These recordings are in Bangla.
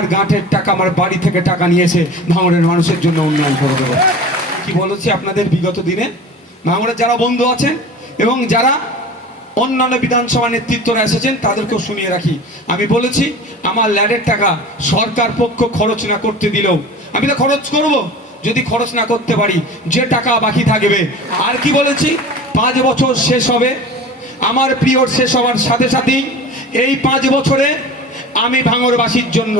আমার গাঁটের টাকা আমার বাড়ি থেকে টাকা নিয়েছে ভাঙড়ের মানুষের জন্য উন্নয়ন করে দেবো। কি বলেছি আপনাদের বিগত দিনে? ভাঙড়ের যারা বন্ধু আছেন এবং যারা অন্যান্য বিধানসভা নেতৃত্বরা এসেছেন, তাদেরকেও শুনিয়ে রাখি। আমি বলেছি, আমার ল্যাডের টাকা সরকার পক্ষ খরচ না করতে দিলেও আমি তো খরচ করব। যদি খরচ না করতে পারি, যে টাকা বাকি থাকবে, আর কি বলেছি? পাঁচ বছর শেষ হবে। আমার প্রিয় শেষ হওয়ার সাথে সাথেই এই পাঁচ বছরে আমি ভাঙরবাসীর জন্য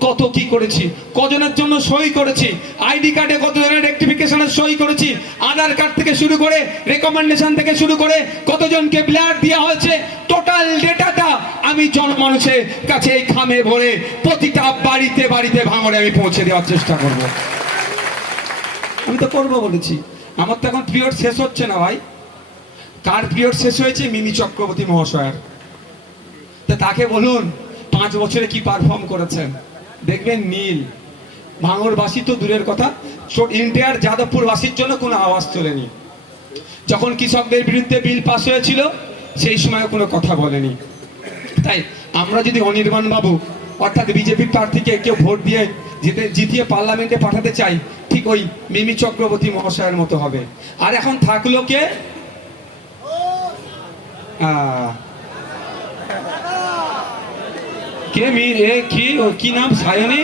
কত কি করেছি? কজনের জন্য সই করেছি? আইডি কার্ডে কতজনের রেক্টিফিকেশনের সই করেছি? আধার কার্ড থেকে শুরু করে রেকমেন্ডেশন থেকে শুরু করে কতজনকে ব্লাড দেওয়া হয়েছে? টোটাল ডেটাটা আমি জনমানুষের কাছে এই খামে ভরে প্রতিটা বাড়িতে বাড়িতে ভাঙরে আমি পৌঁছে দেওয়ার চেষ্টা করব। আমি তো করব বলেছি। আমার তো এখন পিরিয়ড শেষ হচ্ছে না ভাই। কার পিরিয়ড শেষ হয়েছে? মিমি চক্রবর্তী মহাশয়ের। তা তাকে বলুন পাঁচ বছরে কি পারফর্ম করেছেন? দেখবেন নীল। ভাঙরবাসী তো দূরের কথা। ইন্ডিয়ার যাদবপুরবাসীর জন্য কোনো আওয়াজ তোলেনি। যখন কৃষকদের বিরুদ্ধে বিল পাস হয়েছিল, সেই সময় কোনো কথা বলেনি। তাই আমরা যদি অনির্বাণ বাবু, অর্থাৎ বিজেপির প্রার্থীকে কেউ ভোট দিয়ে জিতে, জিতিয়ে পার্লামেন্টে পাঠাতে চাই, ঠিক ওই মিমি চক্রবর্তী মহাশয়ের মতো হবে। আর এখন থাকল কে? কে মি, এ, কি, ও, কি নাম? সায়নী?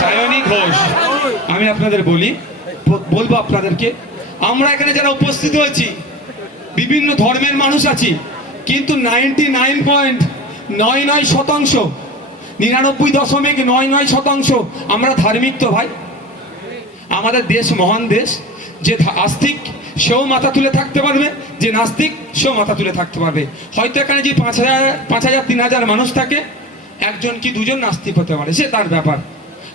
সায়নী ঘোষ। আমি আপনাদের বলি বলব আপনাদেরকে, আমরা এখানে যারা উপস্থিত হয়েছি, বিভিন্ন ধর্মের মানুষ আছি, কিন্তু নাইনটি নাইন পয়েন্ট নয় নয় শতাংশ, নিরানব্বই দশমিক নয় নয় শতাংশ আমরা ধার্মিক তো ভাই। আমাদের দেশ মহান দেশ, যে আস্তিক, সেও মাথা তুলে থাকতে পারবে, যে নাস্তিক, সেও মাথা তুলে থাকতে পারবে। হয়তো এখানে যে পাঁচ হাজার পাঁচ হাজার, তিন হাজার মানুষ থাকে একজন কি দুজন নাস্তিক হতে পারে? সে তার ব্যাপার।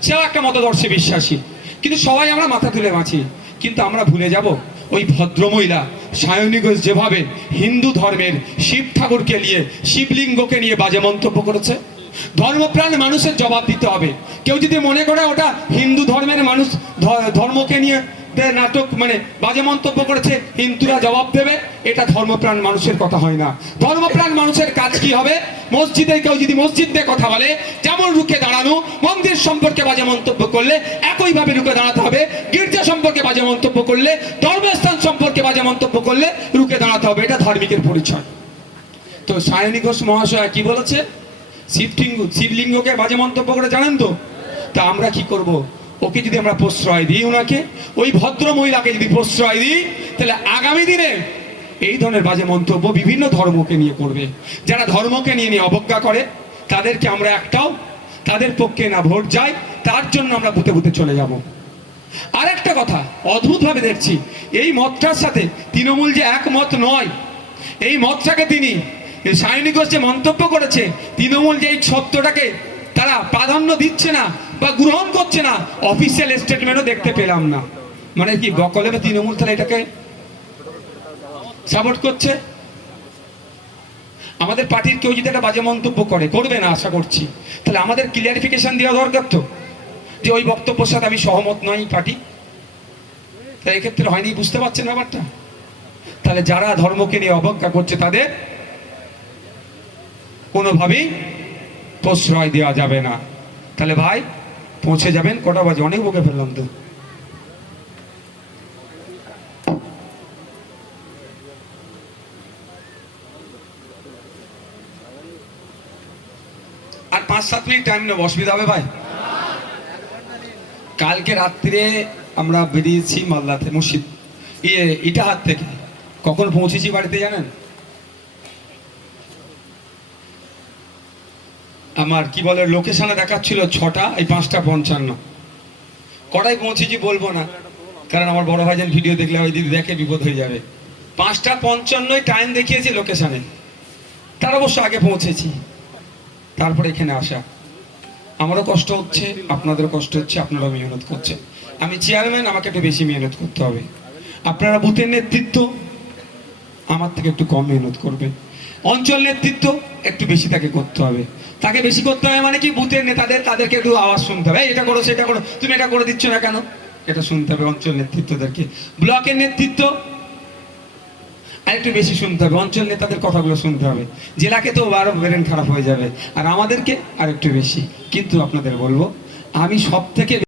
সেও একটা মতদর্শে বিশ্বাসী। কিন্তু সবাই আমরা মাথা তুলে বাঁচি। কিন্তু আমরা ভুলে যাব ওই ভদ্রমহিলা সায়নী ঘোষ যেভাবে হিন্দু ধর্মের শিব ঠাকুরকে নিয়ে, শিবলিঙ্গকে নিয়ে বাজে মন্তব্য করেছে। ধর্মপ্রাণ মানুষের জবাব দিতে হবে। কেউ যদি মনে করে ওটা হিন্দু ধর্মের মানুষ ধর্মকে নিয়ে নাটক মানে বাজে মন্তব্য করেছে, হিন্দুরা জবাব দেবে, এটা ধর্মপ্রাণ মানুষের কথা হয় না। ধর্মপ্রাণ মানুষের কাজ কি হবে? মসজিদে কেউ যদি মসজিদ দিয়ে কথা বলে, যেমন রুখে দাঁড়ানো, মন্দির সম্পর্কে বাজে মন্তব্য করলে একইভাবে রুখে দাঁড়াতে হবে, গির্জা সম্পর্কে বাজে মন্তব্য করলে, ধর্মস্থান সম্পর্কে বাজে মন্তব্য করলে রুখে দাঁড়াতে হবে, এটা ধার্মিকের পরিচয়। তো সায়নী ঘোষ মহাশয় কি বলেছে? শিবলিঙ্গ, শিবলিঙ্গকে বাজে মন্তব্য করে জানেন তো? তা আমরা কি করব? ওকে যদি আমরা প্রশ্রয় দিই ওনাকে ওই ভদ্র মহিলাকে যদি প্রশ্রয় দিই, তাহলে আগামী দিনে এই ধরনের বাজে মন্তব্য বিভিন্ন ধর্মকে নিয়ে করবে। যারা ধর্মকে নিয়ে নিয়ে অবজ্ঞা করে, তাদেরকে আমরা একটাও, তাদের পক্ষে না ভোট যায়, তার জন্য আমরা বুতে বুতে চলে যাব। আরেকটা কথা, অদ্ভুতভাবে দেখছি, এই মতটার সাথে তৃণমূল যে একমত নয়, এই মতটাকে তিনি সায়নী ঘোষ যে মন্তব্য করেছে, তৃণমূল যে এই সত্যটাকে তারা প্রাধান্য দিচ্ছে না বা গ্রহণ করছে না অফিসিয়াল স্টেটমেন্টও দেখতে পেলাম না। মানে কি, বকলে বা তৃণমূল তাহলে এটাকে সাপোর্ট করছে? আমাদের পার্টির কেউ যদি একটা বাজে মন্তব্য করে, করবে না, আশা করছি। তাহলে আমাদের ক্লিয়ারিফিকেশন দেওয়া দরকার তো, যে ওই বক্তব্যের সাথে আমি সহমত নই পার্টি। তাই এক্ষেত্রে হয়নি, বুঝতে পারছেন ব্যাপারটা? তাহলে যারা ধর্মকে নিয়ে অবজ্ঞা করছে, তাদের কোনোভাবেই প্রশ্রয় দেওয়া যাবে না। তাহলে ভাই পৌঁছে যাবেন, কটা বাজে? অনেক বকে ফেললাম তো। আর পাঁচ, সাত মিনিট টাইম নেব, অসুবিধা হবে ভাই? কালকে রাত্রিরে আমরা বেরিয়েছি মালদাতে মুর্শিদ ইয়ে ইটাহার থেকে। কখন পৌঁছেছি বাড়িতে জানেন? আমার, কি বলে, লোকেশনে দেখাচ্ছিল ছটা, এই পাঁচটা পঞ্চান্ন। কটায় পৌঁছেছি বলব না, কারণ আমার বড় ভাইজান ভিডিও দেখলে ওই দিদি দেখে বিপদ হয়ে যাবে। পাঁচটা পঞ্চান্নই টাইম দেখিয়েছি লোকেশনে। তার অবশ্য আগে পৌঁছেছি। তারপরে এখানে আসা। আমারও কষ্ট হচ্ছে, আপনাদেরও কষ্ট হচ্ছে, আপনারাও মেহনত করছেন। আমি চেয়ারম্যান আমাকে একটু বেশি মেহনত করতে হবে। আপনারা বুথের নেতৃত্ব, আমার থেকে একটু কম মেহনত করবেন। অঞ্চল নেতৃত্ব একটু বেশি তাকে করতে হবে। তাকে বেশি করতে হবে মানে কি? বুথের নেতাদের, তাদেরকে একটু আওয়াজ শুনতে হবে। এটা করো, সেটা করো। তুমি এটা করে দিচ্ছ না কেন? এটা শুনতে হবে অঞ্চল নেতৃত্বদেরকে। ব্লকের নেতৃত্ব আর একটু বেশি শুনতে হবে। অঞ্চল নেতাদের কথাগুলো শুনতে হবে। জেলাকে তো আরও ব্রেন খারাপ হয়ে যাবে। আর আমাদেরকে আর একটু বেশি। কিন্তু আপনাদের বলব, আমি সব থেকে